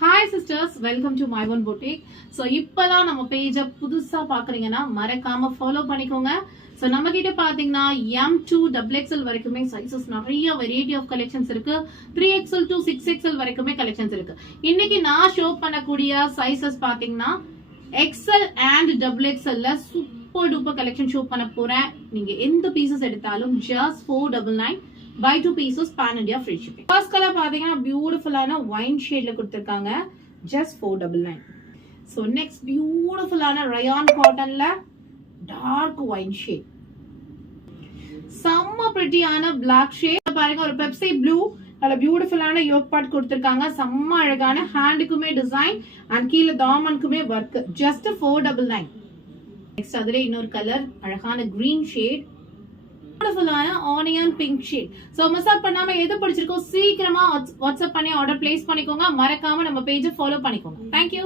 Hi sisters, welcome to my one boutique. So இப்போதான் நம்ம பேஜை புதுசாக பார்க்குறீங்கன்னா மறக்காம ஃபாலோ பண்ணிக்கோங்க. ஸோ நம்ம கிட்ட பார்த்தீங்கன்னா M2 XXL வரைக்குமே சைசஸ் நிறைய வெரைட்டி ஆஃப் கலெக்ஷன்ஸ் இருக்கு. 3XL to 6XL வரைக்குமே கலெக்ஷன்ஸ் இருக்கு. இன்னைக்கு நான் ஷோ பண்ணக்கூடிய சைசஸ் பார்த்தீங்கன்னா XL and XXL super duper collection show பண்ண போறேன். நீங்க எந்த பீசஸ் எடுத்தாலும் just 499 buy 2 pieces pan India free shipping. First color பாத்தீங்கன்னா பியூட்டிஃபுல்லான ஒயின் ஷேட்ல கொடுத்திருக்காங்க, just 499. So next பியூட்டிஃபுல்லான rayon cottonல dark wine shade, செம்ம பிரிட்டியான black shade. பாருங்க ஒரு பெப்சி ப்ளூ, நல்ல பியூட்டிஃபுல்லான யோக் பார்ட் கொடுத்திருக்காங்க, செம்ம அழகான ஹேண்டுக்குமே டிசைன் அண்ட் கீழ தாமனுக்குமே வர்க், just 499. நெக்ஸ்ட் அதுல இன்னொரு கலர் அழகான green shade, பியூட்டிஃபுல்லான onion pink shade. So miss out பண்ணாம எது பிடிச்சிருக்கோ சீக்கிரமா வாட்ஸ்அப் பண்ணி ஆர்டர் பிளேஸ் பண்ணிக்கோங்க. மறக்காம நம்ம பேஜை ஃபாலோ பண்ணிக்கோங்க. தேங்க்யூ.